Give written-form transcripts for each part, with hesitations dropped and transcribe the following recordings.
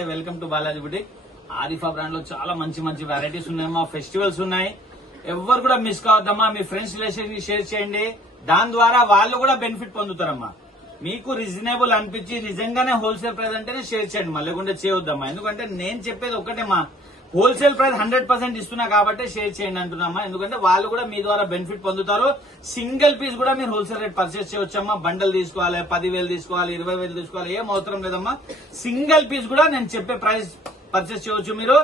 నమస్తే, welcome to Balaji boutique. Arifa brand లో చాలా మంచి మంచి వెరైటీస్ ఉన్నాయమ్మా. ఫెస్టివల్స్ ఉన్నాయి, ఎవరు కూడా మిస్ కావద్దమ్మా. మీ ఫ్రెండ్స్ రిలేషన్ కి షేర్ చేయండి, దాని ద్వారా వాళ్ళు కూడా బెనిఫిట్ పొందుతారమ్మా. మీకు రీజనబుల్ అనిపించి నిజంగానే హోల్సేల్ ప్రైస్ అంటేనే షేర్ చేయండి, మళ్ళీ కూడా చేయొద్దమ్మా. ఎందుకంటే నేను చెప్పేది ఒక్కటేమ్మా, హోల్సేల్ ప్రైస్ 100% ఇస్తున్నా కాబట్టి షేర్ చేయండి అంటున్నామా. ఎందుకంటే వాళ్ళు కూడా మీ ద్వారా బెనిఫిట్ పొందుతారు. సింగిల్ పీస్ కూడా మీరు హోల్సేల్ రేట్ పర్చేస్ చేయవచ్చమ్మా. బండల్ తీసుకోవాలి, 10,000 తీసుకోవాలి, 20,000 తీసుకోవాలి, ఏం అవసరం లేదమ్మా. సింగిల్ పీస్ కూడా నేను చెప్పే ప్రైస్ పర్చేస్ చేయవచ్చు. మీరు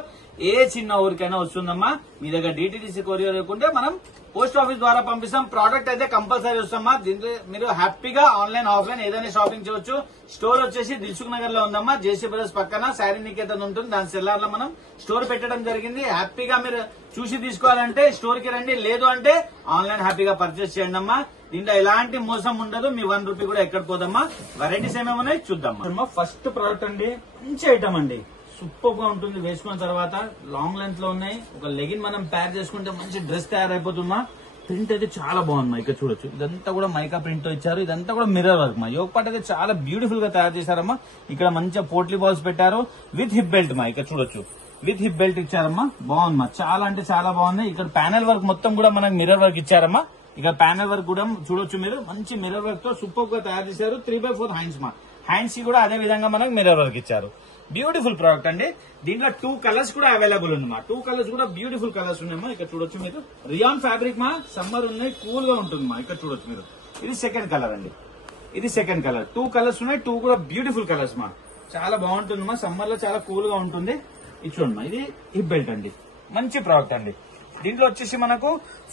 ఏ చిన్న ఊరికైనా వస్తుందమ్మా. మీ దగ్గర డిటిడిసి కొరియర్ లేకుంటే మనం పోస్ట్ ఆఫీస్ ద్వారా పంపిస్తాం. ప్రోడక్ట్ అయితే కంపల్సరీ వస్తామా. దీంట్లో మీరు హ్యాపీగా ఆన్లైన్ ఆఫ్లైన్ ఏదైనా షాపింగ్ చేయవచ్చు. స్టోర్ వచ్చేసి దిల్సుఖ్ నగర్ లో ఉందమ్మా. జేసీ బ్రదర్స్ పక్కన శారీ నికేతన్ ఉంటుంది, దాని సెల్లార్ లో మనం స్టోర్ పెట్టడం జరిగింది. హ్యాపీగా మీరు చూసి తీసుకోవాలంటే స్టోర్ కి రండి, లేదు అంటే ఆన్లైన్ హ్యాపీగా పర్చేస్ చేయండి అమ్మా. దీంట్లో ఎలాంటి మోసం ఉండదు, మీ 1 రూపీ కూడా ఎక్కడ పోదమ్మా. వెరైటీస్ ఏమేమి ఉన్నాయి చూద్దాం. ఫస్ట్ ప్రోడక్ట్ అండి, మంచి ఐటమ్ అండి, సూపర్ గా ఉంటుంది. వేసుకున్న తర్వాత లాంగ్ లెంత్ లో ఉన్నాయి. ఒక లెగిన్ మనం ప్యాక్ చేసుకుంటే మంచి డ్రెస్ తయారైపోతుందా. ప్రింట్ అయితే చాలా బాగుంది, ఇక్కడ చూడొచ్చు. ఇదంతా కూడా మైకా ప్రింట్ తో ఇచ్చారు. ఇదంతా కూడా మిర్రర్ వర్క్ మా. యోగ పాట అయితే చాలా బ్యూటిఫుల్ గా తయారు చేశారమ్మా. ఇక్కడ మంచిగా పోట్లీ బాల్స్ పెట్టారు విత్ హిప్ బెల్ట్ మా. ఇక్కడ చూడొచ్చు, విత్ హిప్ బెల్ట్ ఇచ్చారమ్మా. బాగుందమ్మా, చాలా అంటే చాలా బాగుంది. ఇక్కడ ప్యానెల్ వర్క్ మొత్తం కూడా మనకు మిర్రర్ వర్క్ ఇచ్చారమ్మా. ఇక్కడ ప్యానెల్ వర్క్ కూడా చూడొచ్చు మీరు, మంచి మిర్రర్ వర్క్ తో సూపర్ గా తయారు చేశారు. 3/4 హ్యాండ్స్ మా. హ్యాండ్స్ కి కూడా అదే విధంగా మనకు మిర్రర్ వర్క్ ఇచ్చారు. బ్యూటిఫుల్ ప్రోడక్ట్ అండి. దీంట్లో 2 కలర్స్ కూడా అవైలబుల్ ఉందమ్మా. 2 కలర్స్ కూడా బ్యూటిఫుల్ కలర్స్ ఉన్నాయమ్మా. ఇక్కడ చూడొచ్చు మీరు, రియాన్ ఫ్యాబ్రిక్ మా. సమ్మర్ ఉన్నాయి, కూల్ గా ఉంటుంది మా. ఇక్కడ చూడొచ్చు మీరు, ఇది సెకండ్ కలర్ అండి. ఇది సెకండ్ కలర్. 2 కలర్స్ ఉన్నాయి, 2 కూడా బ్యూటిఫుల్ కలర్స్ మా. చాలా బాగుంటుంది మా, సమ్మర్ లో చాలా కూల్ గా ఉంటుంది. ఇది చూడమ్మా, ఇది హిప్ బెల్ట్ అండి, మంచి ప్రోడక్ట్ అండి. దీంట్లో వచ్చేసి మనకు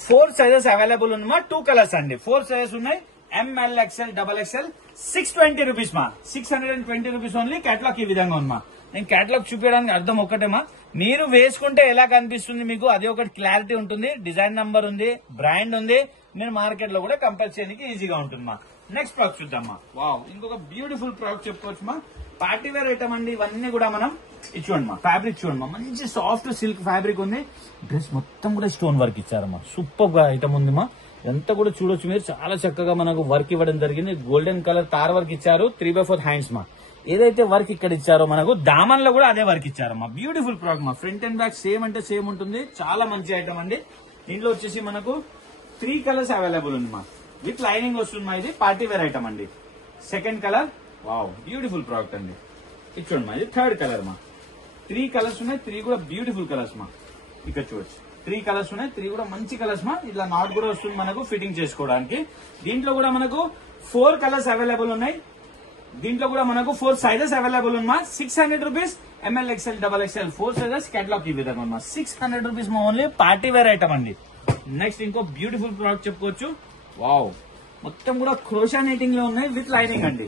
4 సైజెస్ అవైలబుల్ ఉందమ్మా. 2 కలర్స్ అండి, 4 సైజెస్ ఉన్నాయి. ML, XL, XXL. 620 రూపీస్ మా. 620 రూపీస్ ఓన్లీ. కేటలాగ్ ఈ విధంగా ఉందమ్మా. నేను కేటలాగ్ చూపించడానికి అర్థం ఒక్కటేమా, మీరు వేసుకుంటే ఎలా కనిపిస్తుంది మీకు అది ఒకటి క్లారిటీ ఉంటుంది. డిజైన్ నంబర్ ఉంది, బ్రాండ్ ఉంది. నేను మార్కెట్ లో కూడా కంపేర్ చేయడానికి ఈజీగా ఉంటుంది మా. నెక్స్ట్ ప్రోడక్ట్ చూద్దామా. వావ్, ఇంకొక బ్యూటిఫుల్ ప్రోడక్ట్ చెప్పుకోవచ్చు మా. పార్టీ వేర్ ఐటమ్ అండి ఇవన్నీ కూడా. మనం ఇది చూడండి మా, ఫ్యాబ్రిక్ చూడండి మా, మంచి సాఫ్ట్ సిల్క్ ఫ్యాబ్రిక్ ఉంది. డ్రెస్ మొత్తం కూడా స్టోన్ వర్క్ ఇచ్చారమ్మా. సూపర్ గా ఐటమ్ ఉంది మా. ఇదంతా కూడా చూడొచ్చు మీరు, చాలా చక్కగా మనకు వర్క్ ఇవ్వడం జరిగింది. గోల్డెన్ కలర్ తార్ వర్క్ ఇచ్చారు. 3/4 హ్యాండ్స్ మా. ఏదైతే వర్క్ ఇక్కడ ఇచ్చారో మనకు దామన్ లో కూడా అదే వర్క్ ఇచ్చారమ్మా. బ్యూటిఫుల్ ప్రోడక్ట్ మా. ఫ్రంట్ అండ్ బ్యాక్ సేమ్ అంటే సేమ్ ఉంటుంది. చాలా మంచి ఐటమ్ అండి. దీంట్లో వచ్చేసి మనకు 3 కలర్స్ అవైలబుల్ ఉంది మా. విత్ లైనింగ్ వస్తుంది మా. ఇది పార్టీ వేర్ ఐటమ్ అండి. Second colour. Wow, beautiful product అండి. ఇది చూడండి మా, ఇది థర్డ్ కలర్ మా. 3 కలర్స్ ఉన్నాయి, 3 కూడా బ్యూటిఫుల్ కలర్స్ మా. ఇక్కడ చూడొచ్చు, 3 కలర్స్ ఉన్నాయి, 3 కూడా మంచి కలర్స్ మా. ఇట్లా నాట్ కూడా వస్తుంది మనకు ఫిట్టింగ్ చేసుకోవడానికి. దీంట్లో కూడా మనకు 4 కలర్స్ అవైలబుల్ ఉన్నాయి. దీంట్లో కూడా మనకు 4 సైజెస్ అవైలబుల్ ఉన్నా. 600 rupees. ML, XL, XXL 4 sizes. Catalogue ఈ విధంగా ఉన్నా. 600 రూపీస్ మా. ఓన్లీ పార్టీ వేర్ ఐటమ్ అండి. నెక్స్ట్ ఇంకో బ్యూటిఫుల్ ప్రోడక్ట్ చెప్పుకోవచ్చు. వావ్, మొత్తం కూడా క్రోషా నైటింగ్ లో ఉన్నాయి విత్ లైనింగ్ అండి.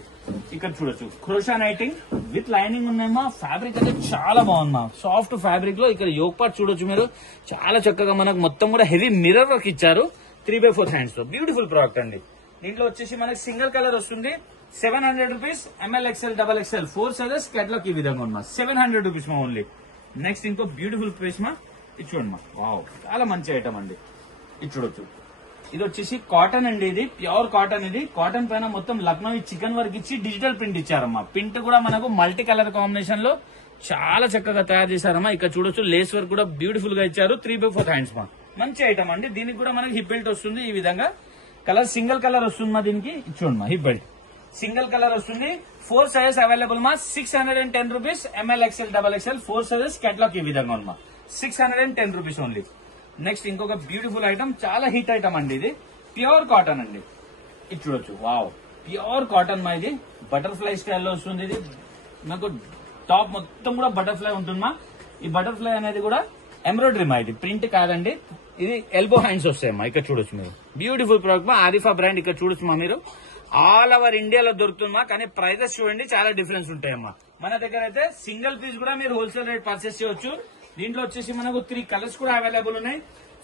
ఇక్కడ చూడొచ్చు, క్రోషా నైటింగ్ విత్ లైనింగ్ ఉన్నాయమ్మా. ఫ్యాబ్రిక్ అయితే చాలా బాగుందా, సాఫ్ట్ ఫ్యాబ్రిక్ లో. ఇక్కడ యోగ్ పార్ట్ చూడొచ్చు మీరు, చాలా చక్కగా మనకు మొత్తం కూడా హెవీ మిర్రర్ వర్క్ ఇచ్చారు. 3/4 హ్యాండ్స్ తో బ్యూటిఫుల్ ప్రోడక్ట్ అండి. దీంట్లో వచ్చేసి మనకి సింగిల్ కలర్ వస్తుంది. 700 rupees. ML, XL, XXL 4 sizes. Catalogue ఈ విధంగా ఉన్నా. 700 రూపీస్ మా ఓన్లీ. నెక్స్ట్ ఇంకో బ్యూటిఫుల్ ప్రైస్ మా. ఇది చూడండి మా. వావ్, చాలా మంచి ఐటమ్ అండి. ఇది చూడొచ్చు, ఇది వచ్చేసి కాటన్ అండి. ఇది ప్యూర్ కాటన్. ఇది కాటన్ పైన మొత్తం లక్నోవి చికెన్ వర్క్ ఇచ్చి డిజిటల్ ప్రింట్ ఇచ్చారమ్మా. ప్రింట్ కూడా మనకు మల్టీ కలర్ కాంబినేషన్ లో చాలా చక్కగా తయారు చేశారమ్మా. ఇక్కడ చూడొచ్చు, లేస్ వర్క్ కూడా బ్యూటిఫుల్ గా ఇచ్చారు. 3/4 హ్యాండ్స్ మా. మంచి ఐటమ్ అండి. దీనికి కూడా మనకి హిప్ బెల్ట్ వస్తుంది. ఈ విధంగా కలర్ సింగిల్ కలర్ వస్తుంది మా. దీనికి చూడండి మా, హిప్ బెల్ట్ సింగిల్ కలర్ వస్తుంది. 4 సైజెస్ అవైలబుల్ మా. 610 rupees. ML, XL, XXL 4 sizes. Catalogue ఈ విధంగా ఉంది మా. 610 రూపీస్ ఓన్లీ. నెక్స్ట్ ఇంకొక బ్యూటిఫుల్ ఐటమ్, చాలా హిట్ ఐటమ్ అండి. ఇది ప్యూర్ కాటన్ అండి. ఇది చూడొచ్చు, వావ్, ప్యూర్ కాటన్ మా. ఇది బటర్ఫ్లై స్టైల్లో వస్తుంది. ఇది నాకు టాప్ మొత్తం కూడా బటర్ఫ్లై ఉంటుందమ్మా. ఈ బటర్ఫ్లై అనేది కూడా ఎంబ్రాయిడరీ మా. ఇది ప్రింట్ కాదండి. ఇది ఎల్బో హ్యాండ్స్ వస్తాయమ్మా. ఇక్కడ చూడొచ్చు మీరు, బ్యూటిఫుల్ ప్రోడక్ట్ మా. ఆరిఫా బ్రాండ్ ఇక్కడ చూడొచ్చు మా. మీరు ఆల్ ఓవర్ ఇండియాలో దొరుకుతుందమ్మా. కానీ ప్రైజెస్ చూడండి, చాలా డిఫరెన్స్ ఉంటాయమ్మా. మన దగ్గర అయితే సింగిల్ పీస్ కూడా మీరు హోల్సేల్ రేట్ పర్చేస్ చేయొచ్చు. దీంట్లో వచ్చేసి మనకు 3 కలర్స్ కూడా అవైలబుల్ ఉన్నాయి.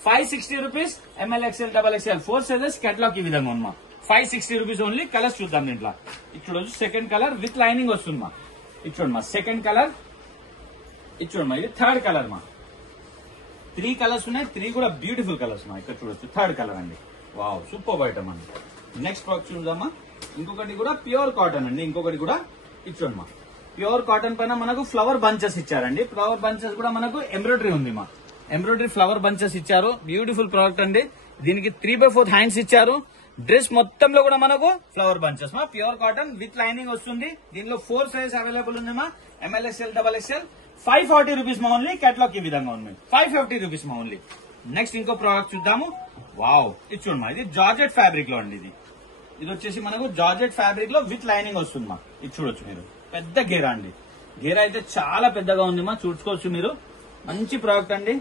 560 rupees. ML, XL, XXL 4 sizes. Catalogue ఈ విధంగా ఉన్నా. 560 రూపీస్ ఓన్లీ. కలర్స్ చూద్దాం దీంట్లో. ఇది చూడొచ్చు, సెకండ్ కలర్ విత్ లైనింగ్ వస్తుంది మా. ఇది చూడండి మా, సెకండ్ కలర్. ఇది చూడండి మా, ఇది థర్డ్ కలర్ మా. 3 కలర్స్ ఉన్నాయి, 3 కూడా బ్యూటిఫుల్ కలర్స్ మా. ఇక్కడ చూడొచ్చు, థర్డ్ కలర్ అండి. వావ్, సూపర్ ఐటమ్ అండి. నెక్స్ట్ ప్రోడక్ట్ చూద్దామా. ఇంకొకటి కూడా ప్యూర్ కాటన్ అండి. ఇంకొకటి కూడా ఇది చూడమ్మా, ప్యూర్ కాటన్ పైన మనకు ఫ్లవర్ బంచెస్ ఇచ్చారండి. ఫ్లవర్ బంచెస్ కూడా మనకు ఎంబ్రాయిడరీ ఉంది మా. ఎంబ్రాయిడరీ ఫ్లవర్ బంచెస్ ఇచ్చారు. బ్యూటిఫుల్ ప్రోడక్ట్ అండి. దీనికి 3/4 హ్యాండ్స్ ఇచ్చారు. డ్రెస్ మొత్తంలో కూడా మనకు ఫ్లవర్ బంచెస్ మా. ప్యూర్ కాటన్ విత్ లైనింగ్ వస్తుంది. దీనిలో 4 సైజ్ అవైలబుల్ ఉంది మా. MLXL, XXL. 540 రూపీస్ మా ఓన్లీ. కేటలాగ్ ఈ విధంగా ఉంది. 550 రూపీస్ మా ఓన్లీ. నెక్స్ట్ ఇంకో ప్రోడక్ట్ చూద్దాము. వావ్, ఇది చూడమ్మా, ఇది జార్జెట్ ఫ్యాబ్రిక్ లో అండి. ఇది వచ్చేసి మనకు జార్జెట్ ఫ్యాబ్రిక్ లో విత్ లైనింగ్ వస్తుంది మా. ఇది చూడొచ్చు మీరు. పెద్ద గేరా అండి. గేరా అయితే చాలా పెద్దగా ఉంది మా. చూసుకోవచ్చు మీరు. మంచి ప్రోడక్ట్ అండి.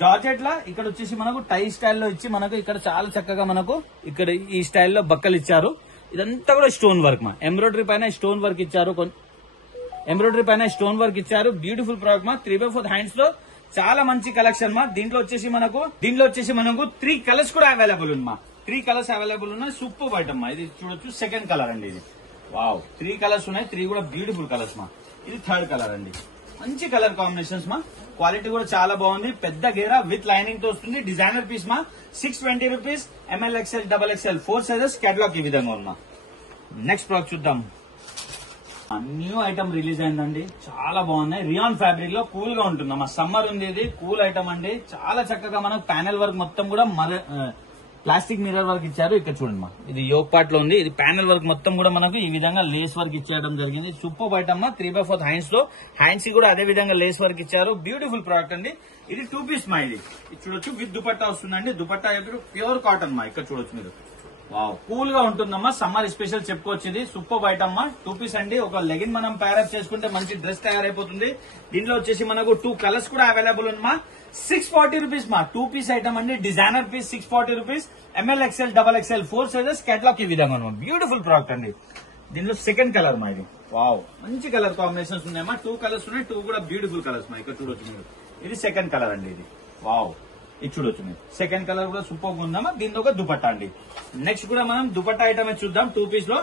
జార్జెట్ లా ఇక్కడ వచ్చేసి మనకు టై స్టైల్లో ఇచ్చి మనకు ఇక్కడ చాలా చక్కగా మనకు ఇక్కడ ఈ స్టైల్లో బక్కలు ఇచ్చారు. ఇదంతా కూడా స్టోన్ వర్క్ మా. ఎంబ్రాయిడరీ పైన స్టోన్ వర్క్ ఇచ్చారు. ఎంబ్రాయిడరీ పైన స్టోన్ వర్క్ ఇచ్చారు. బ్యూటిఫుల్ ప్రోడక్ట్ మా. 3/4 హ్యాండ్స్ లో చాలా మంచి కలెక్షన్ మా. దీంట్లో వచ్చేసి మనకు 3 కలర్స్ కూడా అవైలబుల్ ఉంది మా. 3 కలర్స్ అవైలబుల్ ఉన్నాయి. సూపర్ ఐటమ్ మా. ఇది చూడొచ్చు, సెకండ్ కలర్ అండి ఇది. వావ్, 3 కలర్స్ ఉన్నాయి. 3 కూడా బ్యూటిఫుల్ కలర్స్ మా. ఇది థర్డ్ కలర్ అండి. మంచి కలర్ కాంబినేషన్స్ మా. క్వాలిటీ కూడా చాలా బాగుంది. పెద్ద గేరా విత్ లైనింగ్ తో వస్తుంది. డిజైనర్ పీస్ మా. 620 rupees. MLXL, XXL 4 sizes. Catalogue ఈ విధంగా ఉన్నా. నెక్స్ట్ ప్రోడక్ట్ చూద్దాం. న్యూ ఐటమ్ రిలీజ్ అయిందండి. చాలా బాగున్నాయి. రియాన్ ఫ్యాబ్రిక్ లో కూల్ గా ఉంటుంది మా. సమ్మర్ ఉంది. ఇది కూల్ ఐటమ్ అండి. చాలా చక్కగా మనకు ప్యానెల్ వర్క్ మొత్తం కూడా ప్లాస్టిక్ మిర్రర్ వర్క్ ఇచ్చారు. ఇక్కడ చూడండి మా. ఇది యోక్ పార్ట్ లో ఉంది. ఇది ప్యానెల్ వర్క్ మొత్తం కూడా మనకు ఈ విధంగా లేస్ వర్క్ ఇచ్చేయడం జరిగింది. సూపర్ ఐటమ్ మా. 3/4 హ్యాండ్స్ లో హ్యాండ్స్ కూడా అదే విధంగా లేస్ వర్క్ ఇచ్చారు. బ్యూటిఫుల్ ప్రోడక్ట్ అండి. ఇది 2 పీస్ మా. ఇది చూడొచ్చు, విత్ దుపట్టా వస్తుందండి. దుపట్టా ఇప్పుడు ప్యూర్ కాటన్ మా. ఇక్కడ చూడొచ్చు మీరు. వావ్, కూల్ గా ఉంటుందమ్మా. సమ్మర్ స్పెషల్ చెప్పుకోవచ్చు. ఇది సూపర్ ఐటమ్ మా. 2 పీస్ అండి. ఒక లెగిన్ మనం ప్యారప్ చేసుకుంటే మంచి డ్రెస్ తయారైపోతుంది. దీంట్లో వచ్చేసి మనకు 2 కలర్స్ కూడా అవైలబుల్ ఉందమ్మా. 640 రూపీస్ మా. 2 పీస్ ఐటమ్ అండి. Designer piece 640 rupees. MLXL, XXL 4 sizes. Catalogue ఈ విధంగా ఉన్నాం. బ్యూటిఫుల్ ప్రోడక్ట్ అండి. దీనిలో సెకండ్ కలర్ మా. ఇది వావ్, మంచి కలర్ కాంబినేషన్స్ ఉన్నాయమ్మా. 2 కలర్స్ ఉన్నాయి. 2 కూడా బ్యూటిఫుల్ కలర్స్ మా. ఇక్కడ చూడొచ్చు మీరు. ఇది సెకండ్ కలర్ అండి. ఇది వావ్, ఇది చూడొచ్చు మీరు. సెకండ్ కలర్ కూడా సూపర్ ఉందమ్మా. దీంతో ఒక దుపట్టా అండి. నెక్స్ట్ కూడా మనం దుపట్టా ఐటమ్ చూద్దాం. 2 పీస్ లో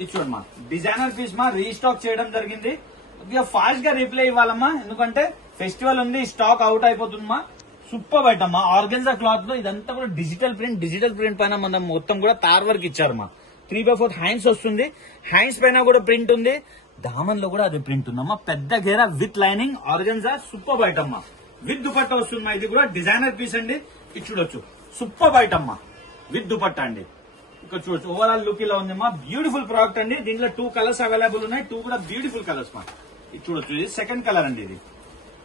ఇది చూడమ్మా. డిజైనర్ పీస్ మా. రీస్టాక్ చేయడం జరిగింది. కొద్దిగా ఫాస్ట్ గా రీప్లై ఇవ్వాలమ్మా. ఎందుకంటే ఫెస్టివల్ ఉంది. స్టాక్ అవుట్ అయిపోతుందమ్మా. సూపర్ ఐటమ్ మా. ఆర్గెన్జా క్లాత్ లో ఇదంతా కూడా డిజిటల్ ప్రింట్ పైన మనం మొత్తం కూడా తార్ వర్క్ ఇచ్చారు మా. 3/4 హ్యాండ్స్ వస్తుంది. హ్యాండ్స్ పైన కూడా ప్రింట్ ఉంది. దామన్ లో కూడా అదే ప్రింట్ ఉందమ్మా. పెద్ద గేరా with lining organza. Super item మా. విత్ దుపట్టా వస్తుంది మా. ఇది కూడా డిజైనర్ పీస్ అండి. ఇది చూడొచ్చు, సూపర్ ఐటమ్ మా. విత్ దుపట్టా అండి. ఇక్కడ చూడొచ్చు. ఓవరాల్ లుక్ ఇలా ఉంది మా. బ్యూటిఫుల్ ప్రోడక్ట్ అండి. దీంట్లో 2 కలర్స్ అవైలబుల్ ఉన్నాయి. 2 కూడా బ్యూటిఫుల్ కలర్స్ మా. ఇది చూడొచ్చు, ఇది సెకండ్ కలర్ అండి. ఇది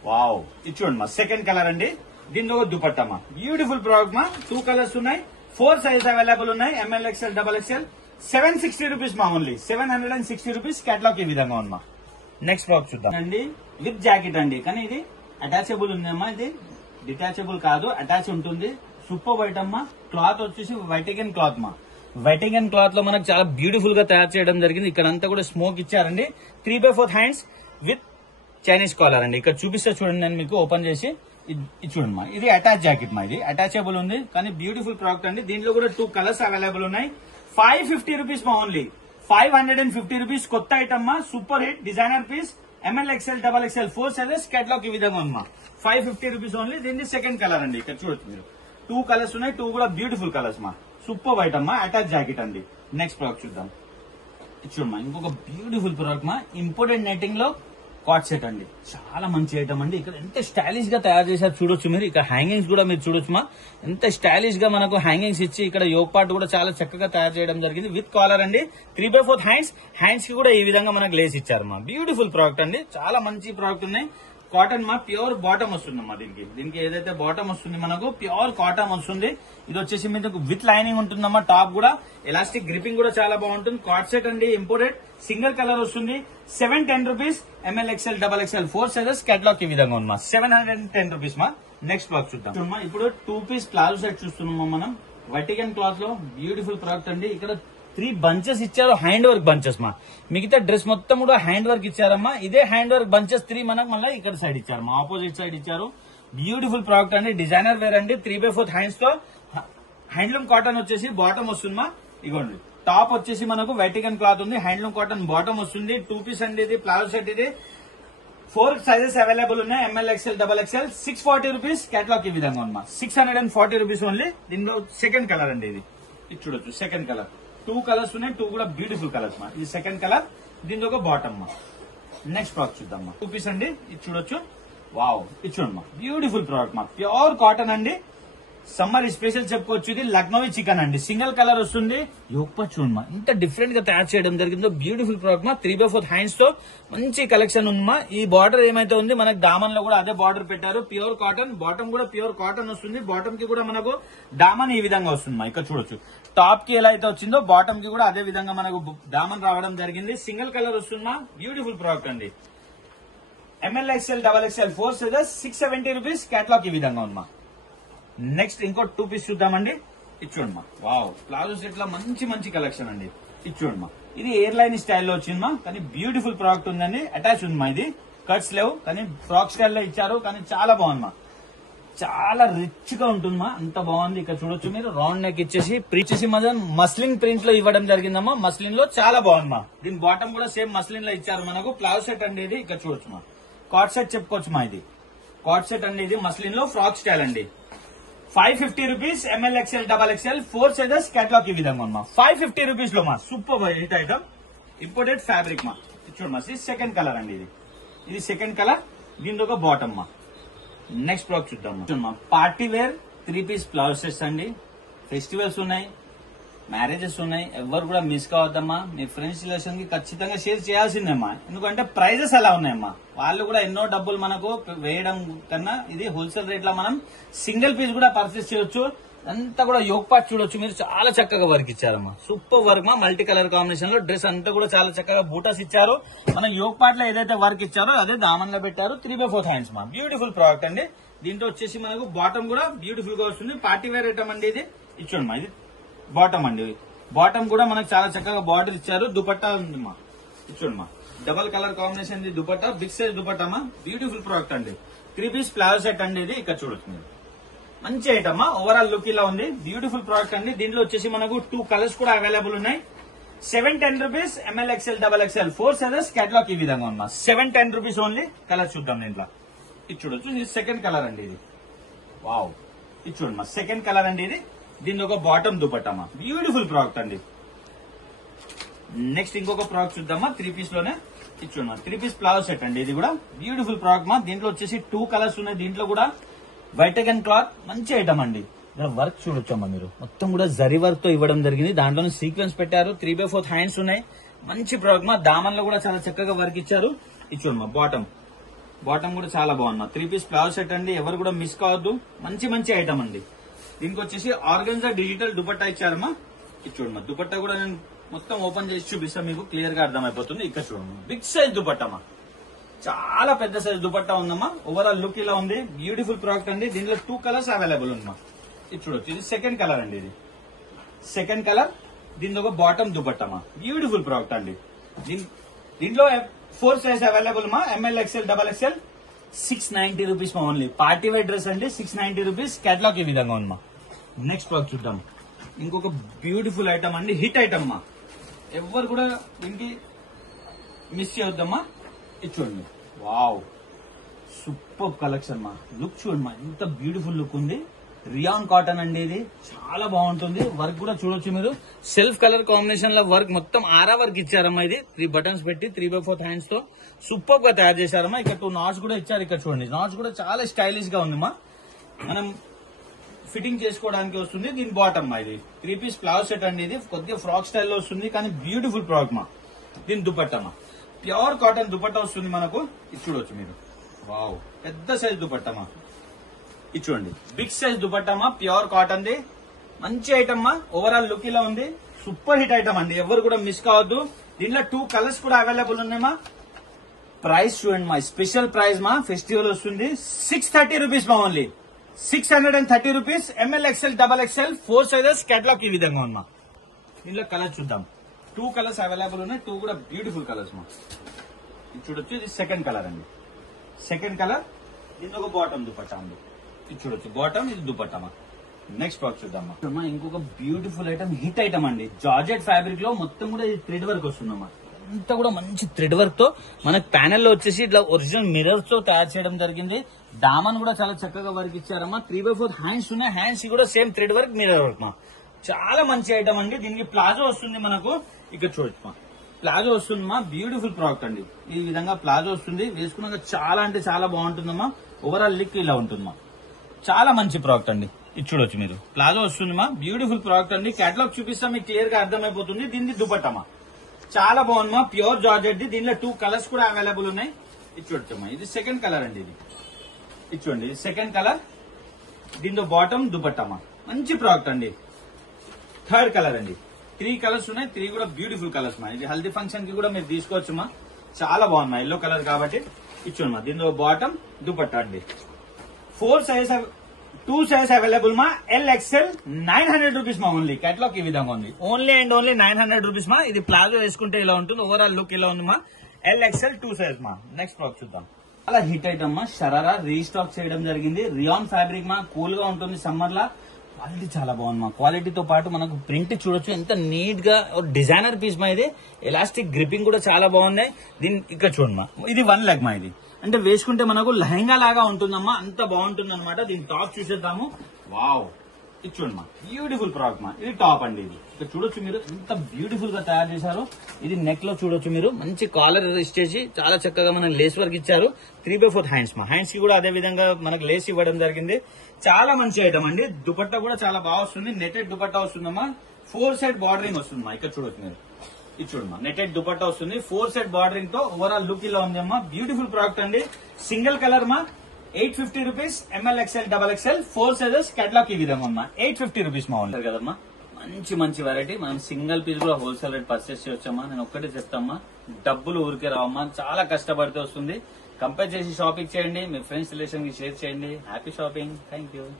వావ్, ఇది చూడండి మా. సెకండ్ కలర్ అండి. దీనిలో దుపట్టా మా. బ్యూటిఫుల్ ప్రోడక్ట్ మా. 2 కలర్స్ ఉన్నాయి. 4 సైజ్ అవైలబుల్ ఉన్నాయి. MLXL, XXL 760 రూపీస్ మా. Only 760 rupees. కేటలాగ్ ఈ విధంగా ఉంది మా. నెక్స్ట్ ప్రోడక్ట్ చూద్దాం అండి. విత్ జాకెట్ అండి. కానీ ఇది అటాచబుల్ ఉందమ్మా. ఇది డిటాచబుల్ కాదు, అటాచ్ ఉంటుంది. సూపర్ ఐటమ్ మా. క్లాత్ వచ్చేసి వైటిగన్ క్లాత్ మా. వైటిగన్ క్లాత్ లో మనకు చాలా బ్యూటిఫుల్ గా తయారు చేయడం జరిగింది. ఇక్కడ అంతా కూడా స్మోక్ ఇచ్చారండి. 3/4 హ్యాండ్స్ విత్ చైనీస్ కాలర్ అండి. ఇక్కడ చూపిస్తే చూడండి, నేను మీకు ఓపెన్ చేసి. ఇది చూడండి మా. ఇది అటాచ్ జాకెట్ మా. ఇది అటాచబుల్ ఉంది, కానీ బ్యూటిఫుల్ ప్రోడక్ట్ అండి. దీంట్లో కూడా 2 కలర్స్ అవైలబుల్ ఉన్నాయి. 550 రూపీస్ మా. Only 550 rupees. కొత్త ఐటమ్ మా. Super hit designer piece. MLXL, XXL 4 sizes. Catalogue ఈ విధంగా ఉంది మా. 550 రూపీస్ ఓన్లీ. దీన్ని సెకండ్ కలర్ అండి. ఇక్కడ చూడొచ్చు మీరు. 2 కలర్స్ ఉన్నాయి. 2 కూడా బ్యూటిఫుల్ కలర్స్ మా. సూపర్ ఐటమ్ మా. అటాచ్ జాకెట్ అండి. నెక్స్ట్ ప్రోడక్ట్ చూద్దాం. చూడమ్మా, ఇంకొక బ్యూటిఫుల్ ప్రోడక్ట్ మా. ఇంపోర్టెడ్ నెట్టింగ్ లో కాట్ సెట్ అండి. చాలా మంచి ఐటమ్ అండి. ఇక్కడ ఎంత స్టైలిష్ గా తయారు చేశారు చూడొచ్చు మీరు. ఇక్కడ హ్యాంగింగ్స్ కూడా మీరు చూడొచ్చు మా. ఎంత స్టైలిష్ గా మనకు హ్యాంగింగ్స్ ఇచ్చి ఇక్కడ యోక్ పార్ట్ కూడా చాలా చక్కగా తయారు చేయడం జరిగింది. విత్ కాలర్ అండి. 3/4 హ్యాండ్స్ కి కూడా ఈ విధంగా మనకు లేస్ ఇచ్చారు మా. బ్యూటిఫుల్ ప్రోడక్ట్ అండి. చాలా మంచి ప్రోడక్ట్ ఉన్నాయి. కాటన్ మా. ప్యూర్ బాటమ్ వస్తుందమ్మా. దీనికి ఏదైతే బాటమ్ వస్తుంది మనకు ప్యూర్ కాటన్ వస్తుంది. ఇది వచ్చేసి మీకు విత్ లైనింగ్ ఉంటుందమ్మా. టాప్ కూడా ఎలాస్టిక్ గ్రిపింగ్ కూడా చాలా బాగుంటుంది. కాట్ సెట్ అండి. ఇంపోర్టెడ్ సింగిల్ కలర్ వస్తుంది. 710 rupees. MLXL, XXL 4 sizes. Catalogue ఈ విధంగా ఉంది మా. 710 రూపీస్ మా. నెక్స్ట్ ప్రోడక్ట్ చూద్దాం. ఇప్పుడు 2 పీస్ ప్లాజో సెట్ చూస్తున్నామా మనం. వైటిగన్ క్లాత్ లో బ్యూటిఫుల్ ప్రోడక్ట్ అండి. ఇక్కడ 3 బంచెస్ ఇచ్చారు. హ్యాండ్ వర్క్ బంచెస్ మా. మిగతా డ్రెస్ మొత్తం కూడా హ్యాండ్ వర్క్ ఇచ్చారమ్మా. ఇదే హ్యాండ్ వర్క్ బంచెస్ 3 మనకు మళ్ళీ ఇక్కడ సైడ్ ఇచ్చారు మా. ఆపోజిట్ సైడ్ ఇచ్చారు. బ్యూటిఫుల్ ప్రోడక్ట్ అండి. డిజైనర్ వేర్ అండి. 3/4 హ్యాండ్స్ తో హ్యాండ్లూమ్ కాటన్ వచ్చేసి బాటమ్ వస్తుందమ్మా. ఇగోండి, టాప్ వచ్చేసి మనకు వైటిగన్ క్లాత్ ఉంది. హ్యాండ్లూమ్ కాటన్ బాటమ్ వస్తుంది. 2 పీస్ అండి. ఇది ప్లాజో సెట్. ఇది 4 సైజెస్ అవైలబుల్ ఉన్నాయి. MLXL, XXL 640 rupees. కేటలాగ్ ఈ విధంగా ఉంది మా. 640 రూపీస్ ఓన్లీ. దీనిలో సెకండ్ కలర్ అండి. ఇది చూడొచ్చు, సెకండ్ కలర్. 2 కలర్స్ ఉన్నాయి, 2 కూడా బ్యూటిఫుల్ కలర్స్ మా. ఇది సెకండ్ కలర్, దీని ఒక బాటమ్ మా. నెక్స్ట్ ప్రోడక్ట్ చూద్దాం. 2 పీస్ అండి, ఇది చూడొచ్చు. వావ్, ఇది చూడమ్మా, బ్యూటిఫుల్ ప్రోడక్ట్ మా, ప్యూర్ కాటన్ అండి. సమ్మర్ స్పెషల్ చెప్పుకోవచ్చు. ఇది లక్నోవి చికెన్ అండి, సింగిల్ కలర్ వస్తుంది. యోగ చూడమ్మా, ఇంత డిఫరెంట్ గా తయారు చేయడం జరిగిందో. బ్యూటిఫుల్ ప్రోడక్ట్ మా, 3/4 హ్యాండ్స్ తో మంచి కలెక్షన్ ఉందమ్మా. ఈ బార్డర్ ఏమైతే ఉంది మనకు దామన్ లో కూడా అదే బార్డర్ పెట్టారు, ప్యూర్ కాటన్. బాటమ్ కూడా ప్యూర్ కాటన్ వస్తుంది. బాటమ్ కి కూడా మనకు దామన్ ఈ విధంగా వస్తుంది. ఇక్కడ చూడొచ్చు, టాప్ కి ఎలా అయితే వచ్చిందో బాటమ్ కి కూడా అదే విధంగా మనకు దామన్ రావడం జరిగింది. సింగిల్ కలర్ వస్తుందా, బ్యూటిఫుల్ ప్రోడక్ట్ అండి. ML XL XXL 4 sizes 670 rupees. Catalogue ఈ విధంగా ఉందమ్మా. నెక్స్ట్ ఇంకో 2 పీస్ చూద్దామండి. ఇది చూడమ్మా, వావ్, ప్లాజో సెట్ లో మంచి మంచి కలెక్షన్ అండి. ఇది చూడమ్మా, ఇది ఎయిర్ లైన్ స్టైల్లో వచ్చిందమ్మా, కానీ బ్యూటిఫుల్ ప్రోడక్ట్ ఉందండి. అటాచ్ ఉందమ్మా, ఇది కట్స్ లేవు కానీ ఫ్రాక్ స్టైల్లో ఇచ్చారు, కానీ చాలా బాగుందమ్మా. చాలా రిచ్ గా ఉంటుందమ్మా, అంత బాగుంది. ఇక్కడ చూడొచ్చు మీరు, రౌండ్ నెక్ ఇచ్చేసి ప్రీచేసి మస్లిన్ ప్రింట్ లో ఇవ్వడం జరిగిందమ్మా. మస్లిన్ లో చాలా బాగుందమ్మా. దీని బాటమ్ కూడా సేమ్ మస్లిన్ లో ఇచ్చారు మనకు. ప్లాజో సెట్ అనేది ఇక్కడ చూడొచ్చు మా, కార్డ్ సెట్ చెప్పుకోవచ్చు మా. ఇది కార్డ్ సెట్ అనేది మస్లిన్ లో ఫ్రాక్ స్టైల్ అండి. 550 rupees. ML XL XXL 4 sizes. Catalogue ఈ విధంగా మా, 550 రూపీస్ లో మా. Super hit item, imported fabric మా. చూడమ్మా, ఇది సెకండ్ కలర్ అండి. ఇది సెకండ్ కలర్, దీని ఒక బాటమ్ మా. నెక్స్ట్ ప్రోడక్ట్ చూద్దాం. చూడమ్మా, party wear 3 piece palazzo sets అండి. ఫెస్టివల్స్ ఉన్నాయి, మ్యారేజెస్ ఉన్నాయి, ఎవరు కూడా మిస్ కావద్దమ్మా. మీ ఫ్రెండ్స్ రిలేషన్ కి ఖచ్చితంగా షేర్ చేయాల్సిందేమ్మా, ఎందుకంటే ప్రైజెస్ అలా ఉన్నాయమ్మా. వాళ్ళు కూడా ఎన్నో డబ్బులు మనకు వేయడం కన్నా ఇది హోల్సేల్ రేట్ లో మనం సింగిల్ పీస్ కూడా పర్చేస్ చేయొచ్చు. అంతా కూడా యోగ్ పార్ట్ చూడొచ్చు మీరు, చాలా చక్కగా వర్క్ ఇచ్చారమ్మా. సూపర్ వర్క్ మా, మల్టీ కలర్ కాంబినేషన్ లో డ్రెస్ అంతా కూడా చాలా చక్కగా బూటాస్ ఇచ్చారు. మన యోగ్ పార్ట్ లో ఏదైతే వర్క్ ఇచ్చారో అదే దామన్ లో పెట్టారు. 3/4 హ్యాండ్స్ మా, బ్యూటిఫుల్ ప్రోడక్ట్ అండి. దీంట్లో వచ్చేసి మనకు బాటమ్ కూడా బ్యూటిఫుల్ గా వస్తుంది. పార్టీ వేర్ ఐటమ్ అండి. ఇది ఇచ్చోండి మా, ఇది బాటమ్ అండి. బాటమ్ కూడా మనకు చాలా చక్కగా బార్డర్ ఇచ్చారు. దుపట్టా ఉంది మా, ఇచ్చోండి మా, double colour combination dupatta, big size dupatta మా, బ్యూటిఫుల్ ప్రోడక్ట్ అండి. 3 పీస్ ప్లాజో సెట్ అండి. ఇది ఇక్కడ చూడొచ్చు మీరు, మంచి ఐటమ్. ఓవరాల్ లుక్ ఇలా ఉంది, బ్యూటిఫుల్ ప్రోడక్ట్ అండి. దీంట్లో వచ్చేసి మనకు 2 కలర్స్ కూడా అవైలబుల్ ఉన్నాయి. 710 rupees. ML XL XXL 4 sizes. Catalogue ఈ విధంగా ఉన్నా, 710 రూపీస్ ఓన్లీ. కలర్ చూద్దాం దీంట్లో. ఇది చూడొచ్చు, ఇది సెకండ్ కలర్ అండి. ఇది వావ్, ఇది చూడమ్మా, సెకండ్ కలర్ అండి. ఇది దీని ఒక బాటమ్ దుపట్టమ్మా, బ్యూటిఫుల్ ప్రోడక్ట్ అండి. నెక్స్ట్ ఇంకొక ప్రోడక్ట్ చూద్దామా, 3 పీస్ లోనే. ఇది చూడమ్మా, 3 పీస్ ప్లాజో సెట్ అండి. ఇది కూడా బ్యూటిఫుల్ ప్రోడక్ట్ మా. దీంట్లో వచ్చేసి 2 కలర్స్ ఉన్నాయి. దీంట్లో కూడా వైటగన్ క్లాత్, మంచి ఐటమ్ అండి. ఇక్కడ వర్క్ చూడొచ్చమ్మా మీరు, మొత్తం కూడా జరీ వర్క్ తో ఇవ్వడం జరిగింది. దాంట్లోనే సీక్వెన్స్ పెట్టారు. 3/4 హ్యాండ్స్ ఉన్నాయి, మంచి ప్రోడక్ట్ మా. దామన్ లో కూడా చాలా చక్కగా వర్క్ ఇచ్చారు. ఇది చూడమ్మా, బాటమ్ కూడా చాలా బాగుంది. 3 పీస్ ప్లాజో సెట్ అండి, ఎవరు కూడా మిస్ కావద్దు. మంచి మంచి ఐటమ్ అండి. దీనికి వచ్చేసి ఆర్గన్జా డిజిటల్ దుపట్టా ఇచ్చారమ్మా. ఇది చూడమ్మా, దుపట్టా కూడా నేను మొత్తం ఓపెన్ చేసి చూపిస్తా, మీకు క్లియర్ గా అర్థమైపోతుంది. ఇక్కడ చూడమ్మా, బిగ్ సైజ్ దుపట్టమ్మా, చాలా పెద్ద సైజ్ దుపట్టా ఉందమ్మా. ఓవరాల్ లుక్ ఇలా ఉంది, బ్యూటిఫుల్ ప్రోడక్ట్ అండి. దీనిలో 2 కలర్స్ అవైలబుల్ ఉందమ్మా. ఇది చూడొచ్చు, ఇది సెకండ్ కలర్ అండి. ఇది సెకండ్ కలర్, దీని ఒక బాటమ్ దుపట్టమ్మా, బ్యూటిఫుల్ ప్రోడక్ట్ అండి. దీంట్లో 4 సైజ్ అవైలబుల్ మా. ML XL XXL 690 రూపీస్ మా ఓన్లీ. పార్టీ వేర్ డ్రెస్ అండి, 690 రూపీస్. కేటలాగ్ ఈ విధంగా ఉందమ్మా. నెక్స్ట్ ప్రోడక్ట్ చూద్దాం. ఇంకొక బ్యూటిఫుల్ ఐటమ్ అండి, హిట్ ఐటమ్ మా. ఎవరు కూడా దీనికి మిస్ చేయొద్దమ్మా. ఇది చూడండి, వావ్, సూపర్ కలెక్షన్ మా. లుక్ చూడమ్మా, ఎంత బ్యూటిఫుల్ లుక్ ఉంది. రియాన్ కాటన్ అండి, ఇది చాలా బాగుంటుంది. వర్క్ కూడా చూడొచ్చు మీరు, సెల్ఫ్ కలర్ కాంబినేషన్ లో వర్క్, మొత్తం ఆరా వర్క్ ఇచ్చారమ్మా. ఇది 3 బటన్స్ పెట్టి 3/4 హ్యాండ్స్ తో సూపర్ గా తయారు చేశారమ్మా. ఇక్కడ 2 నాట్స్ కూడా ఇచ్చారు. ఇక్కడ చూడండి, నాట్స్ కూడా చాలా స్టైలిష్ గా ఉంది మా. మనం ఫిట్టింగ్ చేసుకోవడానికి వస్తుంది. దీని బాటమ్ ఇది 3 పీస్ ప్లాజో సెట్ అండి. ఇది కొద్దిగా ఫ్రాక్ స్టైల్లో వస్తుంది, కానీ బ్యూటిఫుల్ ప్రోడక్ట్ మా. దీని దుపట్టమ్మా, ప్యూర్ కాటన్ దుపట్టా వస్తుంది మనకు. ఇది చూడొచ్చు మీరు, వావ్, పెద్ద సైజ్ దుపట్టమ్మా. ఇది చూడండి, బిగ్ సైజ్ దుపట్టమ్మా, ప్యూర్ కాటన్ ది, మంచి ఐటమ్ మా. ఓవరాల్ లుక్ ఇలా ఉంది, సూపర్ హిట్ ఐటమ్ అండి, ఎవరు కూడా మిస్ కావద్దు. దీంట్లో 2 కలర్స్ కూడా అవైలబుల్ ఉన్నాయి మా. ప్రైస్ చూడండి మా, స్పెషల్ ప్రైస్ మా, ఫెస్టివల్ వస్తుంది. 630 రూపీస్ మా only, 630 rupees. ML XL XXL 4 sizes. Catalogue ఈ విధంగా ఉందా. దీంట్లో కలర్ చూద్దాం. 2 కలర్స్ అవైలబుల్ ఉన్నాయి, 2 కూడా బ్యూటిఫుల్ కలర్స్ మా. ఇది చూడొచ్చు, ఇది సెకండ్ కలర్ అండి. సెకండ్ కలర్, దీంట్లో ఒక బాటమ్ దుపట్టా ఉంది. ఇది చూడొచ్చు, బాటమ్, ఇది దుపట్టా. నెక్స్ట్ ప్రోడక్ట్ చూద్దామా. ఇంకొక బ్యూటిఫుల్ ఐటమ్, హిట్ ఐటమ్ అండి. జార్జెట్ ఫ్యాబ్రిక్ లో మొత్తం కూడా ఇది థ్రెడ్ వర్క్ వస్తుందమ్మా. అంతా కూడా మంచి థ్రెడ్ వర్క్ తో మనకు ప్యానెల్ లో వచ్చేసి ఇట్లా ఒరిజినల్ మిరర్స్ తో తయారు చేయడం జరిగింది. దామన్ కూడా చాలా చక్కగా వర్క్ ఇచ్చారమ్మా. 3/4 హ్యాండ్స్ ఉన్నాయి. హ్యాండ్స్ కూడా same thread work, mirror work మా. చాలా మంచి ఐటమ్ అండి. దీనికి ప్లాజో వస్తుంది మనకు, ఇక్కడ చూడమ్మా ప్లాజో వస్తుందమ్మా. బ్యూటిఫుల్ ప్రోడక్ట్ అండి. ఈ విధంగా ప్లాజో వస్తుంది, వేసుకున్నాక చాలా అంటే చాలా బాగుంటుందమ్మా. ఓవరాల్ లుక్ ఇలా ఉంటుందమ్మా. చాలా మంచి ప్రోడక్ట్ అండి. ఇది చూడొచ్చు మీరు, ప్లాజో వస్తుందమ్మా. బ్యూటిఫుల్ ప్రోడక్ట్ అండి. కేటలాగ్ చూపిస్తా మీకు క్లియర్ గా అర్థమైపోతుంది. దీన్ని దుపట్టమ్మా చాలా బాగుందమ్మా. Pure georgette. దీనిలో 2 కలర్స్ కూడా అవైలబుల్ ఉన్నాయి. ఇది చూడొచ్చమ్మా, ఇది సెకండ్ కలర్ అండి. ఇది చూడండి, ఇది సెకండ్ కలర్. దీంతో బాటమ్ దుపట్టమ్మా. మంచి ప్రోడక్ట్ అండి. థర్డ్ కలర్ అండి. 3 కలర్స్ ఉన్నాయి. 3 కూడా బ్యూటిఫుల్ కలర్స్ మా. ఇది హల్దీ ఫంక్షన్ కి కూడా మీరు తీసుకోవచ్చుమా. చాలా బాగుంది ఎల్లో కలర్ కాబట్టి. ఇచ్చుమా, దీంతో బాటమ్ దుపట్టా అండి. 2 సైజ్ అవైలబుల్ మా. LXL 900 రూపీస్ మా. ఓన్లీ కేటలాగ్ ఈ విధంగా ఉంది. ఓన్లీ అండ్ ఓన్లీ 900 రూపీస్ మా. ఇది ప్లాజో వేసుకుంటే ఇలా ఉంటుంది. ఓవరాల్ లుక్ ఇలా ఉంది మా. LXL 2 సైజ్ మా. నెక్స్ట్ ప్రోడక్ట్ చూద్దాం. చాలా హిట్ ఐటమ్ మా. షరారా రీస్టాక్ చేయడం జరిగింది. రియాన్ ఫ్యాబ్రిక్ మా. కూల్ గా ఉంటుంది సమ్మర్ లా. క్వాలిటీ చాలా బాగుంది మా. క్వాలిటీతో పాటు మనకు ప్రింట్ చూడొచ్చు ఎంత నీట్ గా. డిజైనర్ పీస్ మా. ఇది ఎలాస్టిక్ గ్రిప్పింగ్ కూడా చాలా బాగుంది. దీని ఇక్కడ చూడమ్మా, ఇది 1 లెగ్ మా. ఇది అంటే వేసుకుంటే మనకు లెహంగా లాగా ఉంటుందమ్మా. అంత బాగుంటుంది అనమాట. దీని టాప్ చూసేద్దాము. వావ్, ఇది చూడమ్మా, బ్యూటిఫుల్ ప్రోడక్ట్ మా. ఇది టాప్ అండి. ఇది ఇక్కడ చూడొచ్చు మీరు, ఎంత బ్యూటిఫుల్ గా తయారు చేశారు. ఇది నెక్ లో చూడొచ్చు మీరు, మంచి కాలర్ ఇచ్చేసి చాలా చక్కగా మనకు లేస్ వర్క్ ఇచ్చారు. 3/4 హ్యాండ్స్ మా. హ్యాండ్స్ కి కూడా అదే విధంగా మనకు లేస్ ఇవ్వడం జరిగింది. చాలా మంచి ఐటమ్ అండి. దుపట్టా కూడా చాలా బాగా వస్తుంది. నెటెడ్ దుపట్టా వస్తుందమ్మా. 4 సైడ్ బార్డరింగ్ వస్తుందమ్మా. ఇక్కడ చూడొచ్చు మీరు, ఇది చూడమ్మా, నెటెడ్ దుపట్టా వస్తుంది. 4 సైడ్ బార్డరింగ్ తో ఓవరాల్ లుక్ ఇలా ఉంది అమ్మా. బ్యూటిఫుల్ ప్రోడక్ట్ అండి. సింగిల్ కలర్ మా. 850 rupees. ML XL XXL 4 sizes. Catalogue ఈ విధంగా అమ్మా. 850 రూపీస్ మా. ఉంటారు కదమ్మా. మంచి వెరైటీ. మనం సింగిల్ పీస్ కూడా హోల్సేల్ రేట్ పర్చేస్ చేయొచ్చమ్మా. నేను ఒక్కటే చెప్తామ్మా, డబ్బులు ఊరికే రావమ్మా. చాలా కష్టపడితే వస్తుంది. కంపేర్ చేసి షాపింగ్ చేయండి. మీ ఫ్రెండ్స్ రిలేషన్ కి షేర్ చేయండి. Happy shopping. Thank you.